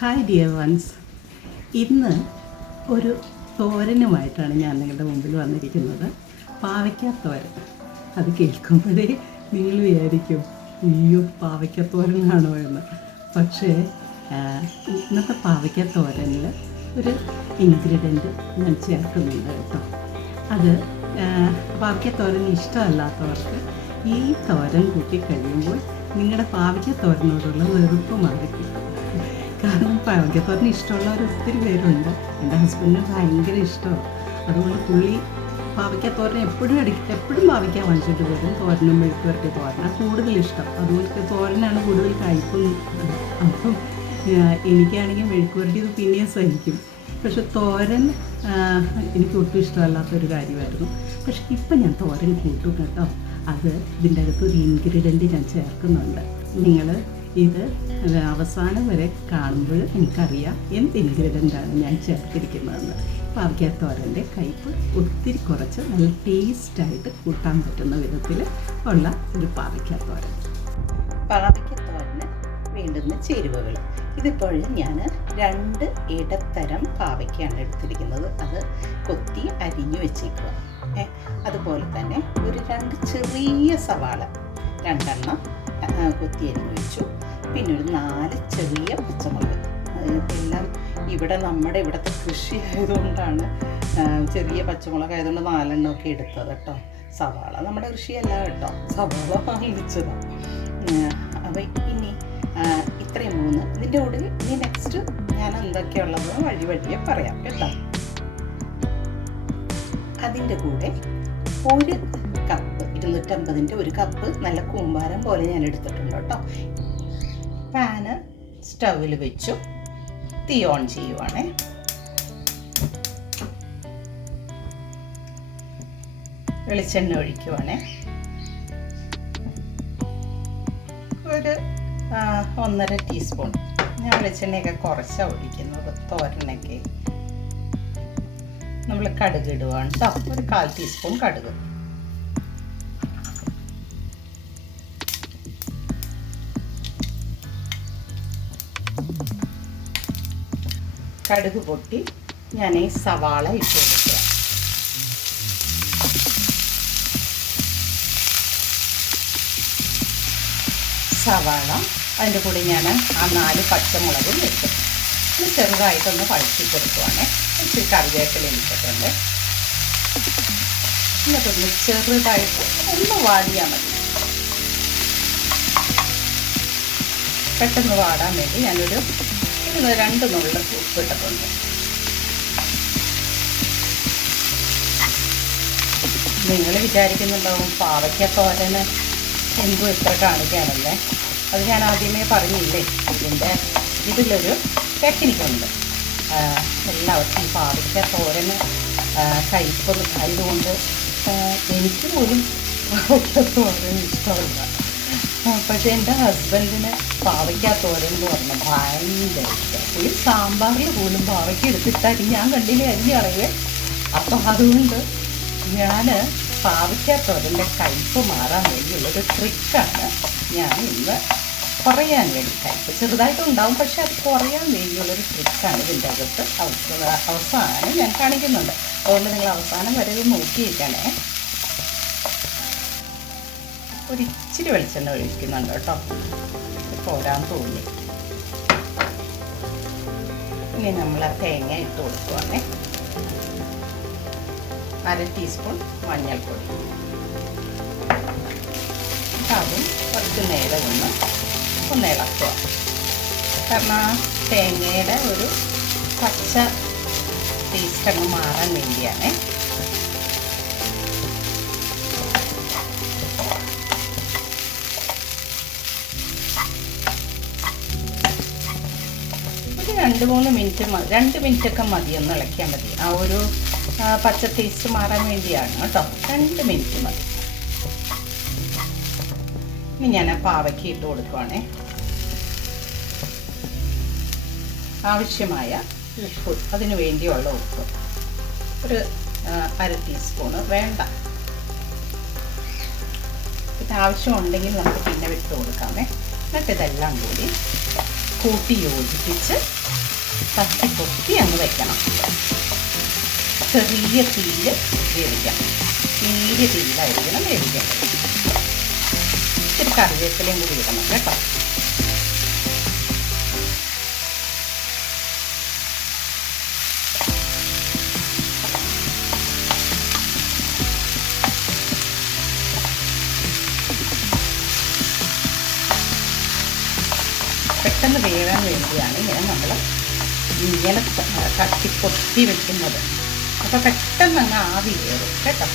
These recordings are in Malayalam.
Hi dear ones. ഇന്ന് ഒരു തോരനുമായിട്ടാണ് ഞാൻ നിങ്ങളുടെ മുമ്പിൽ വന്നിരിക്കുന്നത്. പാവയ്ക്കാത്തോരൻ. അത് കേൾക്കുമ്പോഴേ നിങ്ങൾ വിചാരിക്കും അയ്യോ പാവയ്ക്കാത്തോരനാണോ എന്ന്. പക്ഷേ ഇന്നത്തെ പാവയ്ക്കാത്തോരനിൽ ഒരു ഇൻഗ്രീഡിയൻറ്റ് ഞാൻ ചേർക്കുന്നുണ്ട് കേട്ടോ. അത് പാവയ്ക്കാത്തോരൻ ഇഷ്ടമല്ലാത്തവർക്ക് ഈ തോരൻ കൂട്ടി കഴിയുമ്പോൾ നിങ്ങളുടെ പാവയ്ക്കാത്തോരനോടുള്ള വെറുപ്പ് മാറിക്കിട്ടും. കാരണം പാവയ്ക്കാത്തോരൻ ഇഷ്ടമുള്ളവർ ഒത്തിരി പേരുണ്ട്. എൻ്റെ ഹസ്ബൻഡിന് ഭയങ്കര ഇഷ്ടമാണ്. അതുകൊണ്ട് പുള്ളി പാവയ്ക്കാത്തോരൻ എപ്പോഴും പാവയ്ക്ക വാങ്ങിച്ചിട്ട് വരും. തോരനും മെഴുക്ക് വരട്ടിയ തോരനാണ് കൂടുതൽ ഇഷ്ടം. അതുപോലെ തോരനാണ് കൂടുതൽ കഴിക്കും. അപ്പം എനിക്കാണെങ്കിൽ മെഴുക്ക് വരട്ടിയത് പിന്നെയും സഹിക്കും. പക്ഷെ തോരൻ എനിക്ക് ഒട്ടും ഇഷ്ടമല്ലാത്തൊരു കാര്യമായിരുന്നു. പക്ഷെ ഇപ്പം ഞാൻ തോരൻ കൂട്ടും കേട്ടോ. അത് ഇതിൻ്റെ അകത്തൊരു ഇൻഗ്രീഡിയൻറ്റ് ഞാൻ ചേർക്കുന്നുണ്ട്. നിങ്ങൾ ഇത് അവസാനം വരെ കാണുമ്പോൾ എനിക്കറിയാം എന്ത് ഇൻഗ്രീഡിയൻ്റാണ് ഞാൻ ചേർത്തിരിക്കുന്നതെന്ന്. പാവയ്ക്കാത്തോരൻ്റെ കയ്പ്പ് ഒത്തിരി കുറച്ച് നല്ല ടേസ്റ്റായിട്ട് കൂട്ടാൻ പറ്റുന്ന വിധത്തിൽ ഉള്ള ഒരു പാവയ്ക്കാത്തോരൻ. പാവയ്ക്കാത്തോരന് വേണ്ടുന്ന ചേരുവകൾ ഇതിപ്പോഴും ഞാൻ 2 ഇടത്തരം പാവയ്ക്കാണ് എടുത്തിരിക്കുന്നത്. അത് കൊത്തി അരിഞ്ഞു വെച്ചേക്കുക. അതുപോലെ തന്നെ ഒരു 2 ചെറിയ സവാള 2 എണ്ണം കൊത്തി അരിഞ്ഞു വെച്ചു. പിന്നെ ഒരു 4 ചെറിയ പച്ചമുളക്. എല്ലാം നമ്മുടെ ഇവിടുത്തെ കൃഷി ആയതുകൊണ്ടാണ് ചെറിയ പച്ചമുളക് ആയതുകൊണ്ട് 4 എണ്ണമൊക്കെ എടുത്തത് കേട്ടോ. സവാള നമ്മുടെ കൃഷിയല്ല കേട്ടോ, സവാള വാങ്ങിച്ചതാണ്. അപ്പം ഇനി ഇത്രയും 3. ഇതിൻ്റെ കൂടെ ഇനി നെക്സ്റ്റ് ഞാൻ എന്തൊക്കെയുള്ളതെന്ന് വഴിയെ പറയാം കേട്ടോ. അതിൻ്റെ കൂടെ 1 കപ്പ് 250-ൻ്റെ 1 കപ്പ് നല്ല കൂമ്പാരം പോലെ ഞാൻ എടുത്തിട്ടുണ്ട് കേട്ടോ. പാന് സ്റ്റൗവിൽ വെച്ചു. തീ ഓൺ ചെയ്യുവാണേ. വെളിച്ചെണ്ണ ഒഴിക്കുവാണേ. ഒരു 1.5 ടീസ്പൂൺ. ഞാൻ വെളിച്ചെണ്ണയൊക്കെ കുറച്ചാണ് ഒഴിക്കുന്നത് തോരനൊക്കെ. നമ്മൾ കടുക് ഇടുവാണ് കേട്ടോ. ഒരു 1/4 ടീസ്പൂൺ കടുക്. കടുക് പൊട്ടി ഞാൻ ഈ സവാള ഇട്ട് കൊടുക്കുക. സവാള അതിൻ്റെ കൂടെ ഞാൻ ആ 4 പച്ചമുളകും ഇട്ടു. ചെറുതായിട്ടൊന്ന് പഴുത്തിച്ചെടുക്കുവാണേ. ഇച്ചിരി കറിവേപ്പില ഇട്ടിട്ടുണ്ട്. എന്നിട്ടൊന്ന് ചെറുതായിട്ട് ഒന്ന് വാടിയാൽ മതി. പെട്ടെന്ന് വാടാൻ വേണ്ടി ഞാനൊരു 2 നുള്ള് ഉപ്പിട്ടിട്ടുണ്ട്. നിങ്ങൾ വിചാരിക്കുന്നുണ്ടാവും പാവയ്ക്കാത്തോരന് എന്തും ഇത്ര കാണിക്കാനല്ലേ. അത് ഞാൻ ആദ്യമേ പറഞ്ഞില്ലേ, ഇതിലൊരു ടെക്നിക്കുണ്ട്. എല്ലാവർക്കും പാവയ്ക്കാത്തോരന് കയ്പ്പ് ആയതുകൊണ്ട് എനിക്ക് പോലും പാവയ്ക്കാത്തോരൻ ഇഷ്ടമല്ല. പക്ഷേ എൻ്റെ ഹസ്ബൻഡിന് പാവയ്ക്കാത്തോരൻ എന്ന് പറഞ്ഞാൽ ഭയങ്കര ഇഷ്ടം. പുള്ളി സാമ്പാറിൽ പോലും പാവയ്ക്ക എടുത്തിട്ടാൽ ഞാൻ കണ്ടില്ലേ അരിഞ്ഞ് കളയേ. അപ്പം അതുകൊണ്ട് ഞാൻ പാവയ്ക്കാത്തോരൻ്റെ കയ്പ്പ് മാറാൻ വേണ്ടിയുള്ളൊരു ട്രിക്കാണ് ഞാൻ ഇന്ന് കുറയാൻ വേണ്ടി. കയ്പ്പ് ചെറുതായിട്ടുണ്ടാവും, പക്ഷെ അത് കുറയാൻ വേണ്ടിയുള്ളൊരു ട്രിക്കാണ് ഇതിൻ്റെ അകത്ത് അവസാനം ഞാൻ കാണിക്കുന്നുണ്ട്. അതുകൊണ്ട് നിങ്ങൾ അവസാനം വരെ ഇത് നോക്കിയിരിക്കണേ. ഒരിച്ചിരി വെളിച്ചെണ്ണ ഒഴിക്കുന്നുണ്ട് കേട്ടോ. പോരാൻ തോന്നി. ഇനി നമ്മൾ തേങ്ങ ഇട്ട് കൊടുക്കുവാണേ. 1/2 ടീസ്പൂൺ മഞ്ഞൾപ്പൊടി. അതും കുറച്ച് നേരം ഒന്ന് ഇളക്കുക. കാരണം ആ തേങ്ങയുടെ ഒരു പച്ച ടേസ്റ്റ് അങ്ങ് മാറാൻ വേണ്ടിയാണേ. ഒരു 2-3 മിനിറ്റ് 2 മിനിറ്റൊക്കെ മതി. ഒന്ന് ഇളക്കിയാൽ മതി. ആ ഒരു പച്ച ടേസ്റ്റ് മാറാൻ വേണ്ടിയാണ് കേട്ടോ. 2 മിനിറ്റ് മതി. ഇനി ഞാൻ ആ പാവയ്ക്ക് ഇട്ട് കൊടുക്കുവാണേ. ആവശ്യമായ ഉപ്പ്, അതിന് വേണ്ടിയുള്ള ഉപ്പ് ഒരു 1/2 ടീസ്പൂണ് വേണ്ട. പിന്നെ ആവശ്യമുണ്ടെങ്കിൽ നമുക്ക് പിന്നെ വിട്ട് കൊടുക്കാമേ. എന്നിട്ട് ഇതെല്ലാം കൂടി കൂട്ടി യോജിപ്പിച്ച് തട്ടിപ്പൊത്തി അങ്ങ് വെക്കണം. ചെറിയ തീയിൽ വേവിക്കാം. നേരിയ തീയിലായിരിക്കണം വേവിക്കേണ്ടത്. ഇച്ചിരി കറിവേപ്പിലയും കൂടി ഇടണം കേട്ടോ. പെട്ടെന്ന് വേവാൻ വേണ്ടിയാണ് ഇങ്ങനെ നമ്മൾ ഇങ്ങനെ തട്ടിപ്പൊത്തി വെക്കുന്നത്. അപ്പോൾ പെട്ടെന്ന് അങ്ങ് ആവി കയറും കേട്ടോ.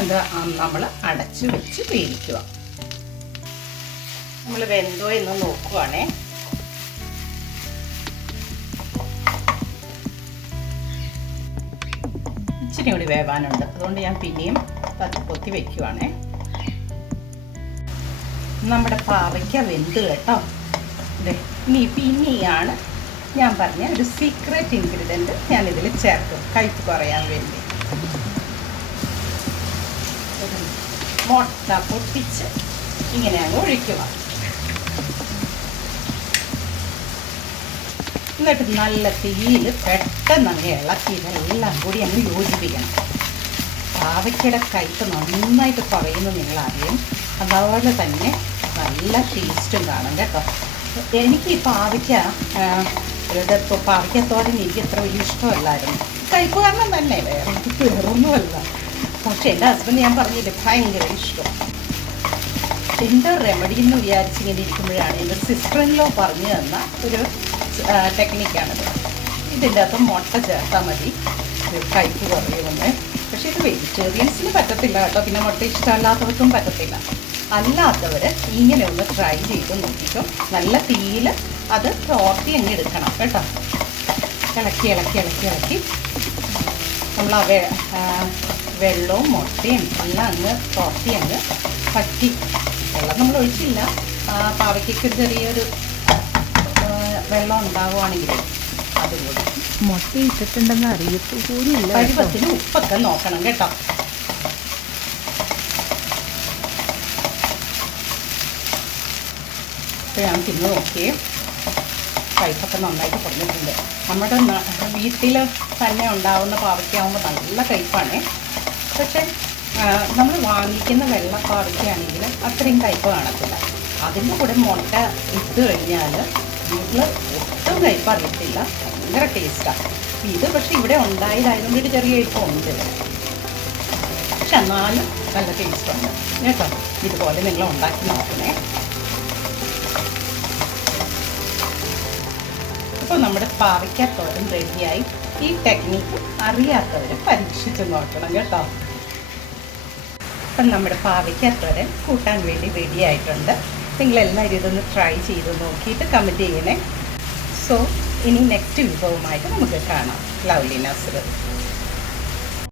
അത് നമ്മൾ അടച്ചു വെച്ച് വേവിക്കുക. നമ്മൾ വെന്തോ എന്ന് നോക്കുവാണേ. ഇച്ചിരി കൂടി വേവാനുണ്ട്, അതുകൊണ്ട് ഞാൻ പിന്നെയും തട്ടിപ്പൊത്തി വെക്കുവാണേ. നമ്മുടെ പാവയ്ക്ക വെന്ത് കേട്ടോ. ഇനി പിന്നെയാണ് ഞാൻ പറഞ്ഞ ഒരു സീക്രട്ട് ഇൻഗ്രീഡിയൻറ്റ് ഞാനിതിൽ ചേർക്കും, കയ്പ്പ് കുറയാൻ വേണ്ടി. മുട്ട പൊട്ടിച്ച് ഇങ്ങനെ അങ്ങ് ഒഴിക്കുക. എന്നിട്ട് നല്ല തീയിൽ പെട്ടെന്ന് അങ്ങ് ഇളക്കി ഇതെല്ലാം കൂടി അങ്ങ് യോജിപ്പിക്കണം. പാവയ്ക്കയുടെ കയ്പ്പ് നന്നായിട്ട് കുറയുന്നു നിങ്ങളറിയും. അതുപോലെ തന്നെ നല്ല ടേസ്റ്റും കാണും കേട്ടോ. എനിക്ക് ഈ പാവയ്ക്കത്തോരൻ എനിക്ക് അത്ര വലിയ ഇഷ്ടമല്ലായിരുന്നു. കയ്പ്പ് കാരണം തന്നെ, വേറൊന്നുമല്ല. പക്ഷെ എൻ്റെ ഹസ്ബൻഡ് ഞാൻ പറഞ്ഞില്ലേ ഭയങ്കര ഇഷ്ടം. എന്താ റെമഡി എന്ന് വിചാരിച്ചിങ്ങനെ ഇരിക്കുമ്പോഴാണ് എൻ്റെ സിസ്റ്റർ ഇൻ ലോ പറഞ്ഞു തന്ന ഒരു ടെക്നിക്കാണിത്. ഇതിൻ്റെ അകത്ത് മുട്ട ചേർത്താൽ മതി, കയ്പ്പ് കുറയുമെന്ന്. പക്ഷേ ഇത് വെജിറ്റേറിയൻസിന് പറ്റത്തില്ല കേട്ടോ. പിന്നെ മുട്ട ഇഷ്ടമല്ലാത്തവർക്കും പറ്റത്തില്ല. അല്ലാത്തവർ ഇങ്ങനെ ഒന്ന് ട്രൈ ചെയ്ത് നോക്കിക്കും. നല്ല തീയിൽ അത് തോർത്തി അങ്ങ് എടുക്കണം കേട്ടോ. ഇളക്കി ഇളക്കി ഇളക്കി ഇളക്കി നമ്മൾ വെള്ളവും മുട്ടയും എല്ലാം അങ്ങ് തോർത്തി അങ്ങ് പറ്റി. വെള്ളം നമ്മൾ ഒഴിച്ചില്ല. പാവയ്ക്കൊക്കെ ചെറിയൊരു വെള്ളം ഉണ്ടാവുകയാണെങ്കിൽ അതുകൂടി. മുട്ട ഇട്ടിട്ടുണ്ടെന്ന് അറിയത്തോലുമില്ല. പരുവത്തിന് ഉപ്പൊക്കെ നോക്കണം കേട്ടോ. അപ്പോൾ ഞാൻ തിന്ന് നോക്കിയേ, കയ്പ്പൊക്കെ നന്നായിട്ട് കുറഞ്ഞിട്ടുണ്ട്. നമ്മുടെ വീട്ടിൽ തന്നെ ഉണ്ടാവുന്ന പാവയ്ക്കാവുമ്പോൾ നല്ല കയ്പ്പാണ്. പക്ഷേ നമ്മൾ വാങ്ങിക്കുന്ന വെള്ള പാവയ്ക്കാണെങ്കിൽ അത്രയും കയ്പ്പ് കാണത്തില്ല. അതിൻ്റെ കൂടെ മുട്ട ഇട്ട് കഴിഞ്ഞാൽ വീട്ടിൽ ഒട്ടും കയ്പ്പ് അറിയത്തില്ല, ഭയങ്കര ടേസ്റ്റാണ്. ഇത് പക്ഷേ ഇവിടെ ഉണ്ടായതായതുകൊണ്ട് ഒരു ചെറിയ കയ്പ്പുണ്ട്, പക്ഷെ എന്നാലും നല്ല ടേസ്റ്റുണ്ട് കേട്ടോ. ഇതുപോലെ നിങ്ങൾ ഉണ്ടാക്കി നോക്കണേ. അപ്പോൾ നമ്മുടെ പാവയ്ക്കത്തോരൻ റെഡിയായി. ഈ ടെക്നിക്ക് അറിയാത്തവർ പരീക്ഷിച്ച് നോക്കണം കേട്ടോ. അപ്പം നമ്മുടെ പാവയ്ക്കത്തോരൻ കൂട്ടാൻ വേണ്ടി റെഡിയായിട്ടുണ്ട്. നിങ്ങളെല്ലാവരും ഇതൊന്ന് ട്രൈ ചെയ്ത് നോക്കിയിട്ട് കമൻറ്റ് ചെയ്യണേ. സോ ഇനി നെക്സ്റ്റ് വിഭവമായിട്ട് നമുക്ക് കാണാം. ലവ്ലി നസ്ർ.